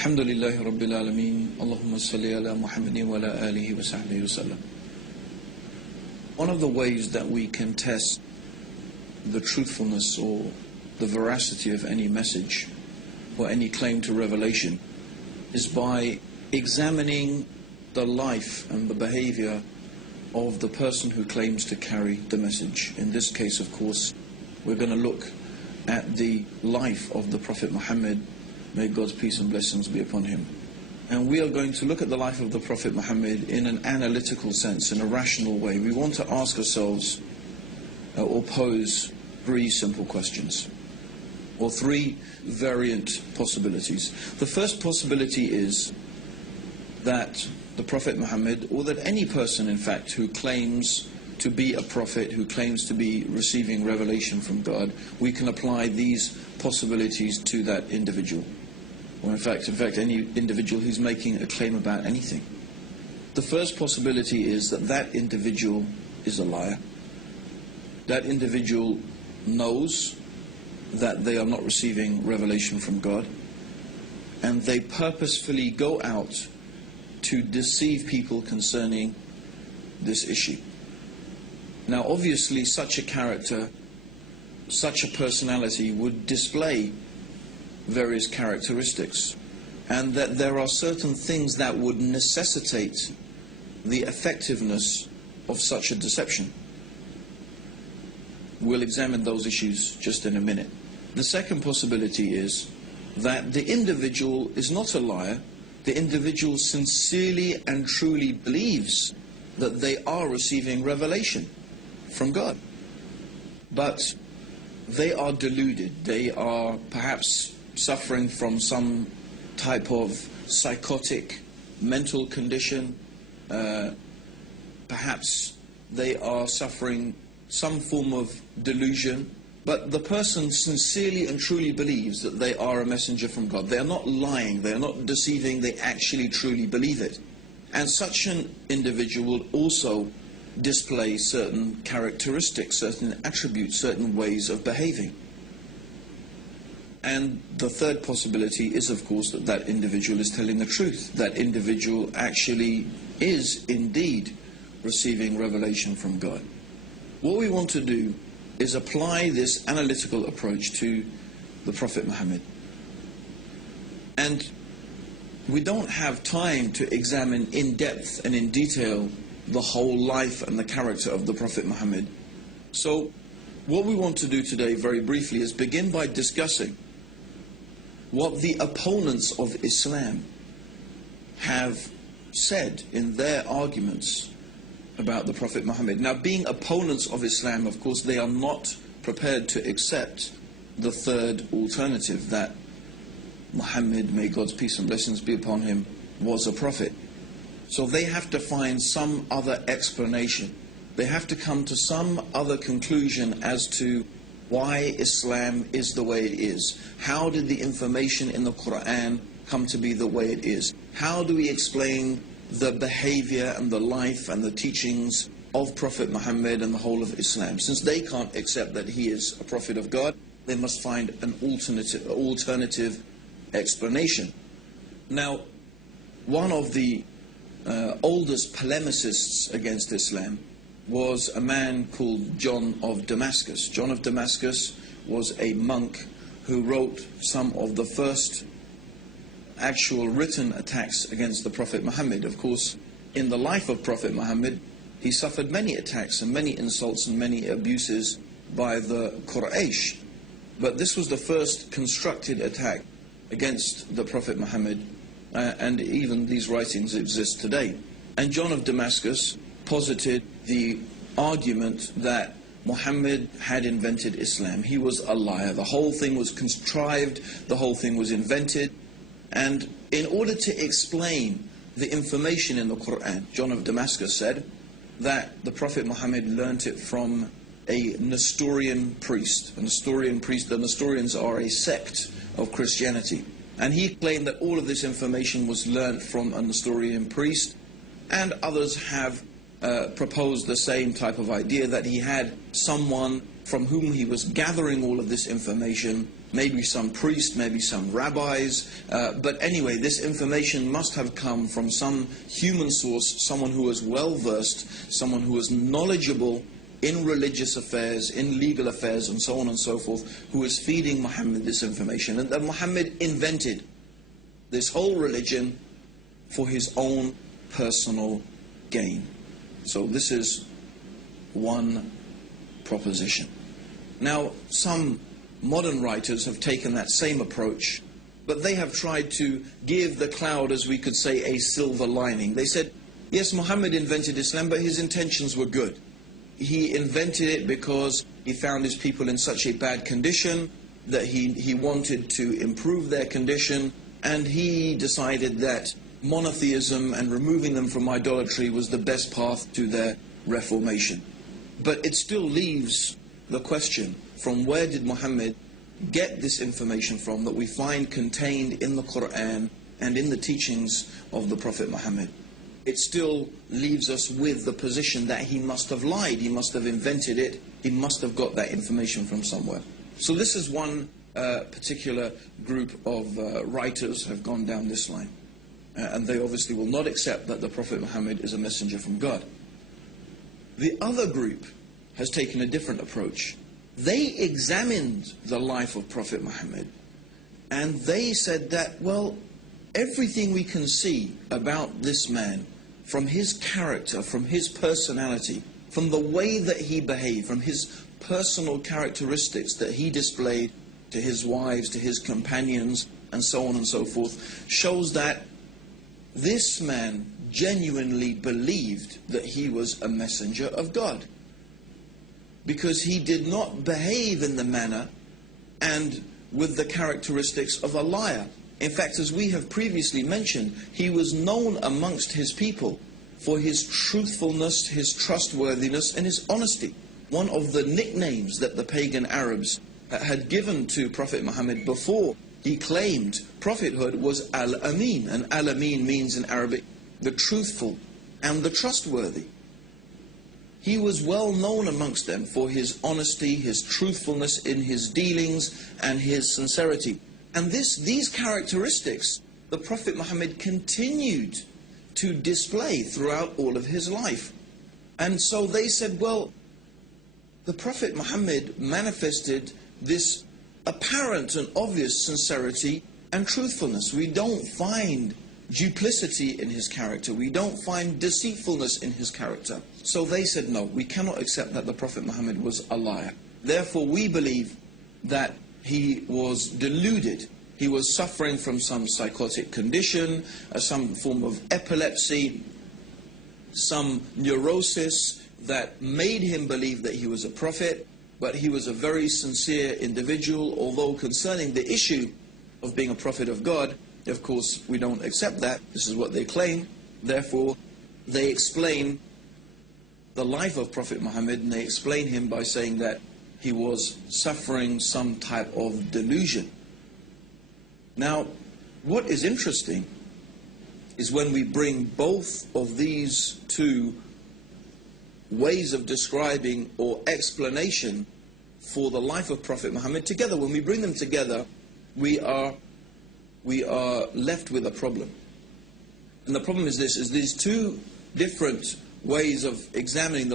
Alhamdulillahi Rabbil Alameen. Allahumma salli ala Muhammadin wa ala alihi wa sahbihi wa sallam. One of the ways that we can test the truthfulness or the veracity of any message or any claim to revelation is by examining the life and the behavior of the person who claims to carry the message. In this case, of course, we're going to look at the life of the Prophet Muhammad. May God's peace and blessings be upon him. And we are going to look at the life of the Prophet Muhammad in an analytical sense, in a rational way. We want to ask ourselves or pose three simple questions, or three variant possibilities. The first possibility is that the Prophet Muhammad, or that any person in fact who claims to be a prophet, who claims to be receiving revelation from God, we can apply these possibilities to that individual. Or in fact, any individual who's making a claim about anything. The first possibility is that that individual is a liar. That individual knows that they are not receiving revelation from God, and they purposefully go out to deceive people concerning this issue. Now obviously such a character, such a personality would display various characteristics, and that there are certain things that would necessitate the effectiveness of such a deception. We'll examine those issues just in a minute. The second possibility is that the individual is not a liar. The individual sincerely and truly believes that they are receiving revelation from God, but they are deluded. They are perhaps suffering from some type of psychotic mental condition. Perhaps they are suffering some form of delusion, but the person sincerely and truly believes that they are a messenger from God. They are not lying, they are not deceiving, they actually truly believe it. And such an individual will also display certain characteristics, certain attributes, certain ways of behaving. And the third possibility is, of course, that that individual is telling the truth. That individual actually is indeed receiving revelation from God. What we want to do is apply this analytical approach to the Prophet Muhammad. And we don't have time to examine in depth and in detail the whole life and the character of the Prophet Muhammad. So what we want to do today, very briefly, is begin by discussing what the opponents of Islam have said in their arguments about the Prophet Muhammad. Now, being opponents of Islam, of course, they are not prepared to accept the third alternative, that Muhammad, may God's peace and blessings be upon him, was a prophet. So they have to find some other explanation. They have to come to some other conclusion as to why Islam is the way it is. How did the information in the Quran come to be the way it is? How do we explain the behavior and the life and the teachings of Prophet Muhammad and the whole of Islam? Since they can't accept that he is a prophet of God, they must find an alternative explanation. Now, one of the oldest polemicists against Islam was a man called John of Damascus. John of Damascus was a monk who wrote some of the first actual written attacks against the Prophet Muhammad. Of course, in the life of Prophet Muhammad, he suffered many attacks and many insults and many abuses by the Quraysh. But this was the first constructed attack against the Prophet Muhammad, and even these writings exist today. And John of Damascus posited the argument that Muhammad had invented Islam. He was a liar. The whole thing was contrived, the whole thing was invented. And in order to explain the information in the Quran, John of Damascus said that the Prophet Muhammad learnt it from a Nestorian priest. The Nestorians are a sect of Christianity. And he claimed that all of this information was learnt from a Nestorian priest, and others have proposed the same type of idea, that he had someone from whom he was gathering all of this information, maybe some priest, maybe some rabbis, but anyway, this information must have come from some human source, someone who was well versed, someone who was knowledgeable in religious affairs, in legal affairs, and so on and so forth, who was feeding Muhammad this information, and that Muhammad invented this whole religion for his own personal gain. So this is one proposition. Now, some modern writers have taken that same approach, but they have tried to give the cloud, as we could say, a silver lining. They said, yes, Muhammad invented Islam, but his intentions were good. He invented it because he found his people in such a bad condition that he wanted to improve their condition, and he decided that monotheism and removing them from idolatry was the best path to their reformation. But it still leaves the question, from where did Muhammad get this information from that we find contained in the Quran and in the teachings of the Prophet Muhammad? It still leaves us with the position that he must have lied, he must have invented it, he must have got that information from somewhere. So this is one particular group of writers have gone down this line. And they obviously will not accept that the Prophet Muhammad is a messenger from God. The other group has taken a different approach. They examined the life of Prophet Muhammad, and they said that, well, everything we can see about this man, from his character, from his personality, from the way that he behaved, from his personal characteristics that he displayed to his wives, to his companions, and so on and so forth, shows that this man genuinely believed that he was a messenger of God, because he did not behave in the manner and with the characteristics of a liar. In fact, as we have previously mentioned, he was known amongst his people for his truthfulness, his trustworthiness, and his honesty. One of the nicknames that the pagan Arabs had given to Prophet Muhammad before he claimed prophethood was Al-Amin, and Al-Amin means in Arabic the truthful and the trustworthy. He was well known amongst them for his honesty, his truthfulness in his dealings, and his sincerity. And these characteristics the Prophet Muhammad continued to display throughout all of his life. And so they said, well, the Prophet Muhammad manifested this apparent and obvious sincerity and truthfulness. We don't find duplicity in his character. We don't find deceitfulness in his character. So they said, no, we cannot accept that the Prophet Muhammad was a liar. Therefore, we believe that he was deluded. He was suffering from some psychotic condition, some form of epilepsy, some neurosis that made him believe that he was a prophet, but he was a very sincere individual, although concerning the issue of being a prophet of God, of course, we don't accept that. This is what they claim. Therefore, they explain the life of Prophet Muhammad, and they explain him by saying that he was suffering some type of delusion. Now, what is interesting is when we bring both of these two ways of describing or explanation for the life of Prophet Muhammad together, when we bring them together, we are left with a problem. And the problem is this, is these two different ways of examining the